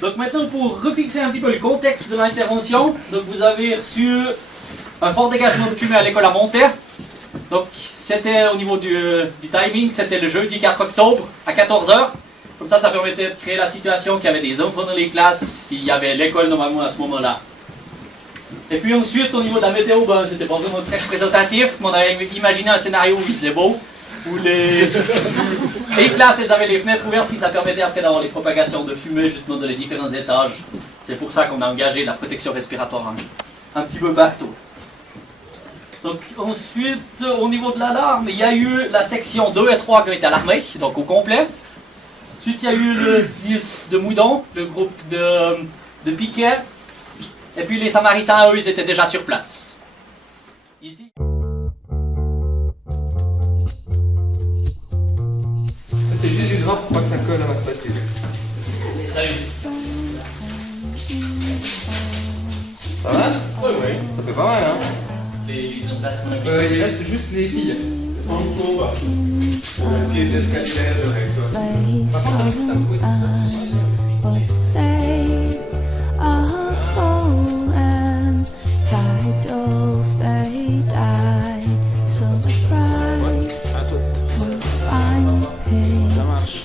Donc maintenant, pour refixer un petit peu le contexte de l'intervention, donc vous avez reçu un fort dégagement de fumée à l'école à Monterre. Donc c'était au niveau du timing, c'était le jeudi 4 octobre à 14 h. Comme ça permettait de créer la situation qu'il y avait des enfants dans les classes, il y avait l'école normalement à ce moment-là. Et puis ensuite, au niveau de la météo, ben, c'était pas vraiment très représentatif, mais on avait imaginé un scénario où il faisait beau, où les classes elles avaient les fenêtres ouvertes, puis ça permettait après d'avoir les propagations de fumée justement dans les différents étages. C'est pour ça qu'on a engagé la protection respiratoire un petit peu partout. Donc ensuite, au niveau de l'alarme, il y a eu la section 2 et 3 qui ont été alarmées, donc au complet. Ensuite, il y a eu le SDIS de Moudon, le groupe de Piquet. Et puis les Samaritains, eux, ils étaient déjà sur place. Ici. C'est juste du drap pour pas que ça colle à ma spatule. Salut. Ça va? Oui, oui. Ça fait pas mal, hein? Les emplacements. Il reste juste les filles. Sans le faux, le pied d'escalier, le recto. Par contre, on a juste un bruit. Ça marche.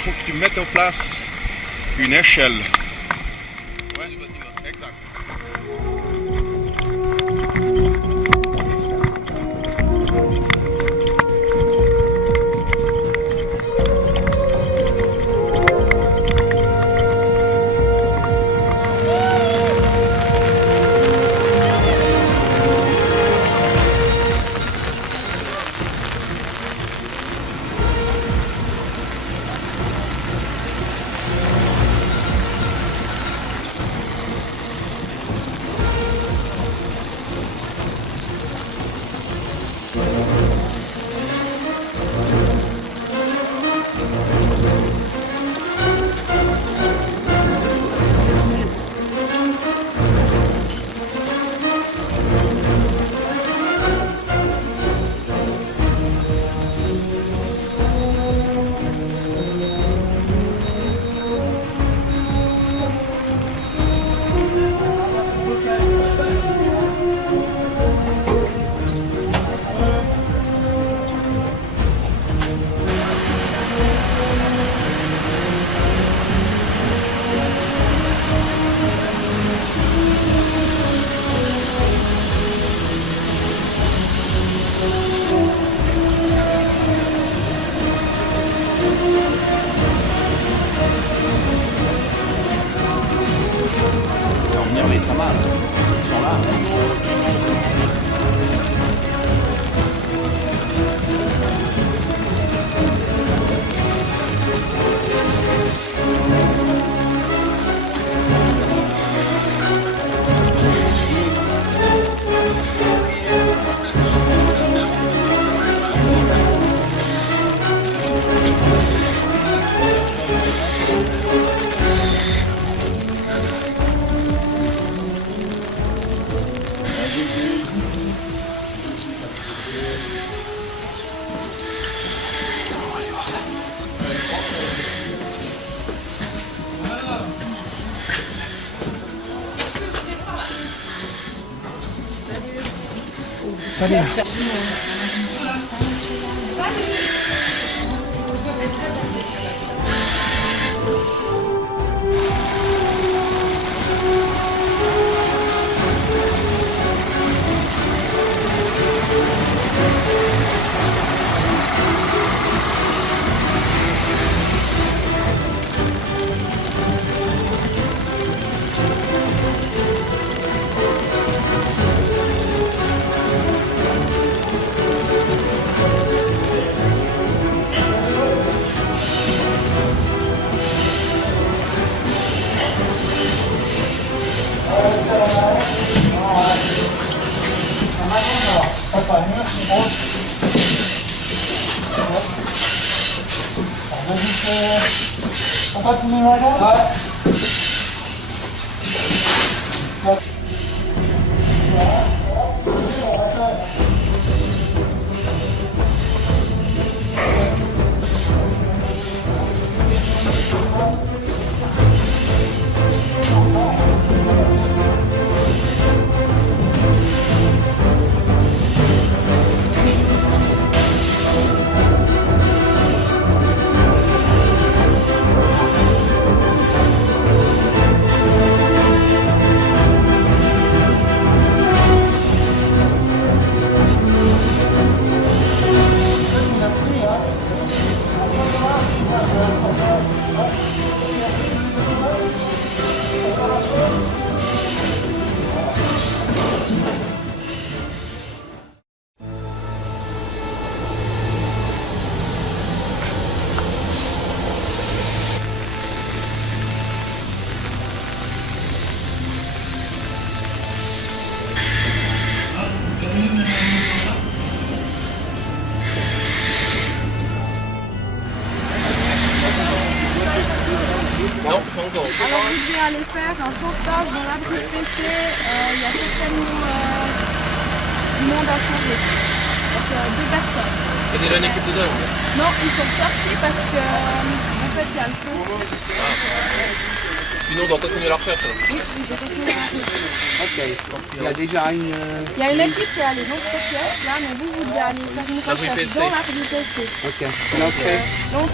faut que tu mettes en place une échelle. Ouais, du bâtiment, exact. Les samas, ils sont là. Non, pas encore. Alors vous devez aller faire un sauvetage dans l'abri pressé, il y a certainement du monde à sauver. Donc 2 personnes. Il y a déjà une équipe dedans. Non, ils sont sortis parce que en fait il y a le feu. Sinon on doit continuer la recherche. Oui, je vais continuer à arriver. Ok, il y a déjà une... Il y a une équipe qui est allée dans cette pièce là, mais vous devez aller faire une L'abri recherche PC. dans l'abri pressé. Ok, l'entrée. Donc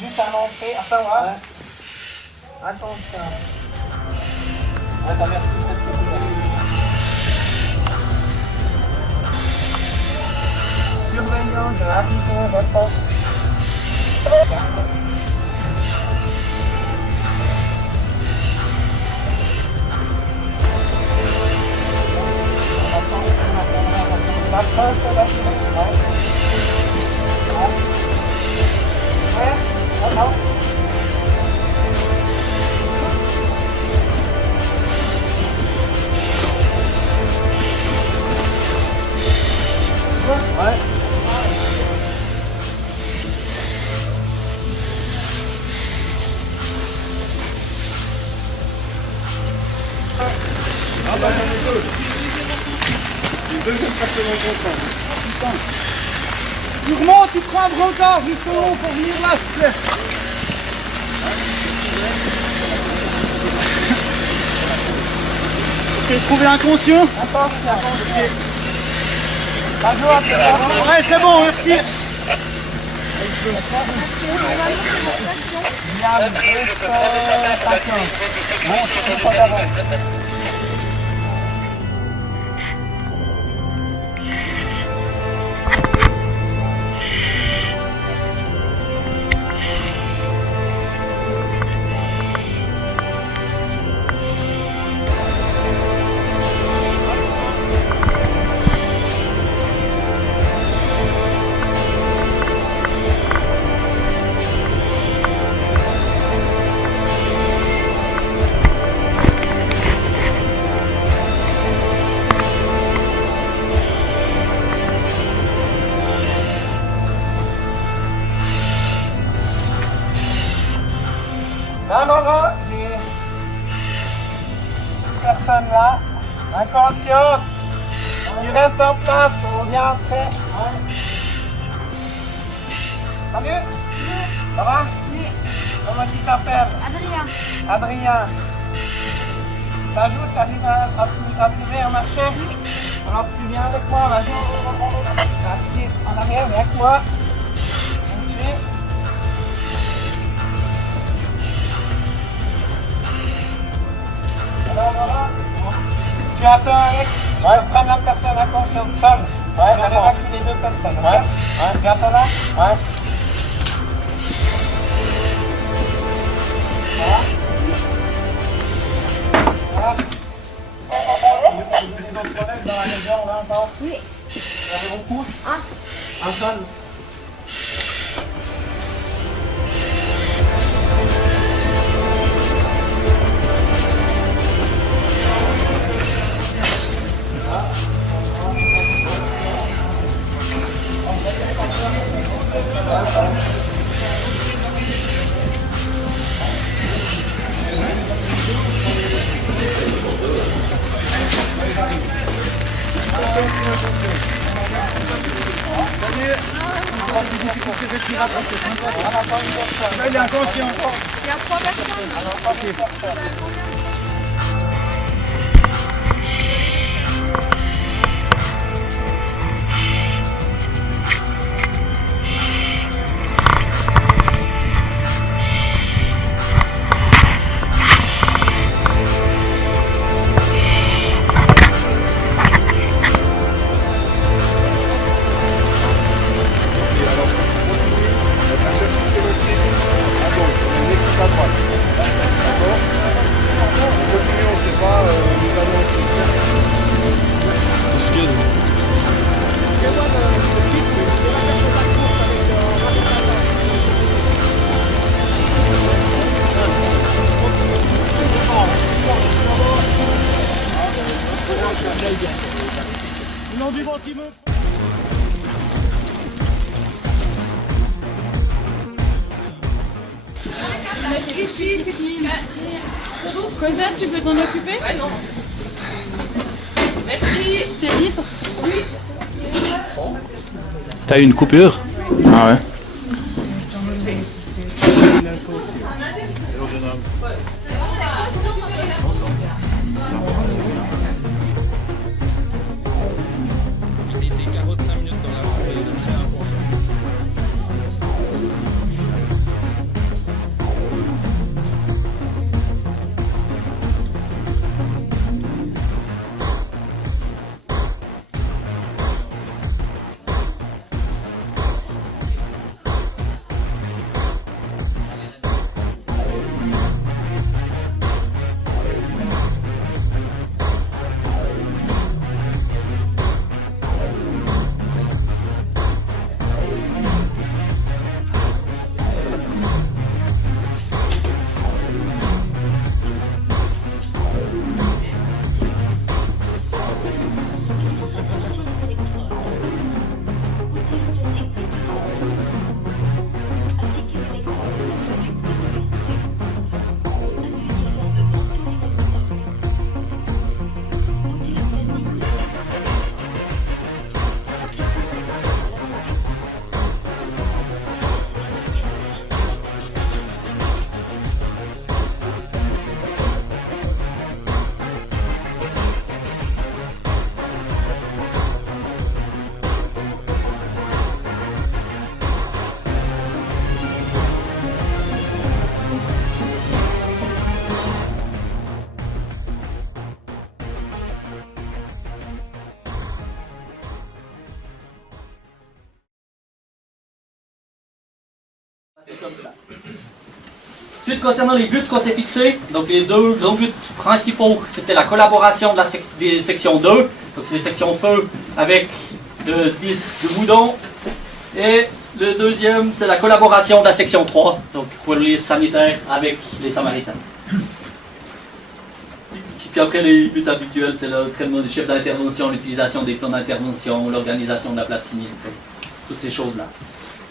Juste annoncer, attends, ouais. Attention. Ouais, t'avertis cette surveillant de l'arrivée, votre. Tu remontes, tu prends un brancard juste au haut pour venir là, s'il te plaît. Ok, trouvé inconscient. Ouais, c'est bon, merci. Alors, j'ai personne là, inconsciente. Tu restes en place, on vient après. Ouais. Ça mieux? Ça va? Oui. Comment tu t'appelles? Adrien. Adrien. T'ajoutes, t'arrives à trouver un marché? Oui. Alors tu viens avec moi, vas-y. Assis en arrière, viens avec moi. On suit. Alors voilà. Tu attends avec. Ouais. Tu prends la personne inconsciente seule. Ouais, tu verras que les deux personnes. Ouais. Ouais. Tu attends là? Ouais. Voilà. Voilà. Des autres problèmes dans la région là encore? Oui. Il y avait beaucoup? Un seul. Là, il est inconscient. Il y a 3 personnes. La recherche systématique à gauche, on a une équipe à droite. D'accord? Direction du bâtiment. Cosette, tu peux t'en occuper? Ah non. Merci. T'es libre? Oui. T'as eu une coupure? Ah ouais. Tes carottes 5 minutes dans la foulée de près à poisson. C'est comme ça. Ensuite, concernant les buts qu'on s'est fixés, donc les deux grands buts principaux, c'était la collaboration de des sections 2, donc c'est les sections feu avec le SDIS de Moudon, et le deuxième, c'est la collaboration de la section 3, donc pour les sanitaires avec les Samaritains. Puis après, les buts habituels, c'est l'entraînement des chefs d'intervention, l'utilisation des plans d'intervention, l'organisation de la place sinistre, toutes ces choses-là.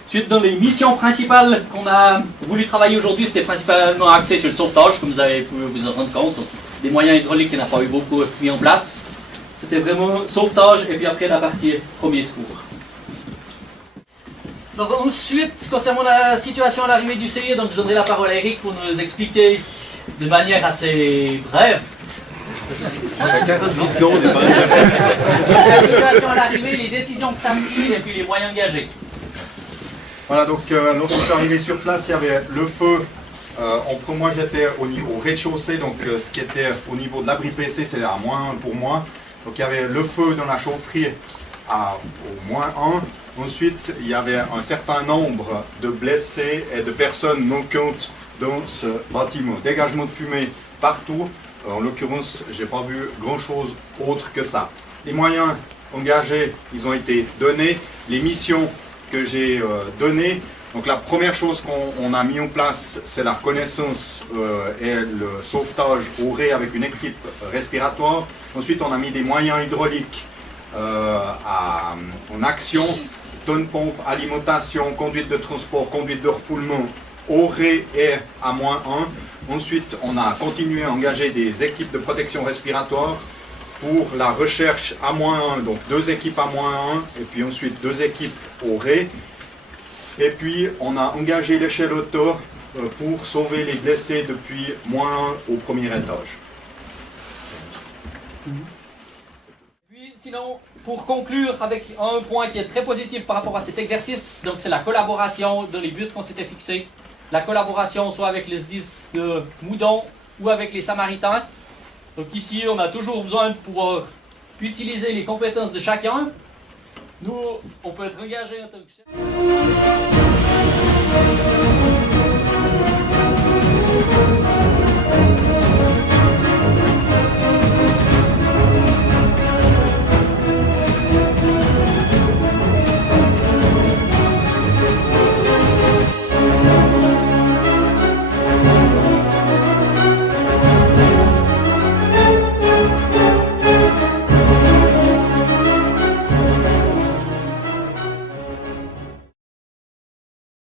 Ensuite, dans les missions principales qu'on a voulu travailler aujourd'hui, c'était principalement axé sur le sauvetage, comme vous avez pu vous en rendre compte. Donc, des moyens hydrauliques, il n'y en a pas eu beaucoup mis en place. C'était vraiment sauvetage et puis après la partie premier secours. Donc ensuite, concernant la situation à l'arrivée du CIE, donc je donnerai la parole à Eric pour nous expliquer de manière assez brève. 40 secondes. La situation à l'arrivée, les décisions que tu as prises et puis les moyens engagés. Voilà, donc lorsque je suis arrivé sur place, il y avait le feu. Moi, j'étais au rez-de-chaussée, donc ce qui était au niveau de l'abri PC, c'est à -1 pour moi. Donc il y avait le feu dans la chaufferie au -1. Ensuite, il y avait un certain nombre de blessés et de personnes manquantes dans ce bâtiment. Dégagement de fumée partout. En l'occurrence, je n'ai pas vu grand-chose autre que ça. Les moyens engagés, ils ont été donnés. Les missions que j'ai données. Donc la première chose qu'on a mis en place, c'est la reconnaissance et le sauvetage au ré avec une équipe respiratoire. Ensuite, on a mis des moyens hydrauliques en action, tonne-pompe, alimentation, conduite de transport, conduite de refoulement au ré et à -1. Ensuite, on a continué à engager des équipes de protection respiratoire pour la recherche à -1, donc 2 équipes à -1 et puis ensuite 2 équipes au ré. Et puis on a engagé l'échelle auto pour sauver les blessés depuis -1 au premier étage. Puis sinon, pour conclure avec un point qui est très positif par rapport à cet exercice, donc c'est la collaboration dans les buts qu'on s'était fixés. La collaboration soit avec les SDIS de Moudon ou avec les Samaritains. Donc ici, on a toujours besoin de pouvoir utiliser les compétences de chacun. Nous, on peut être engagé en tant que chef.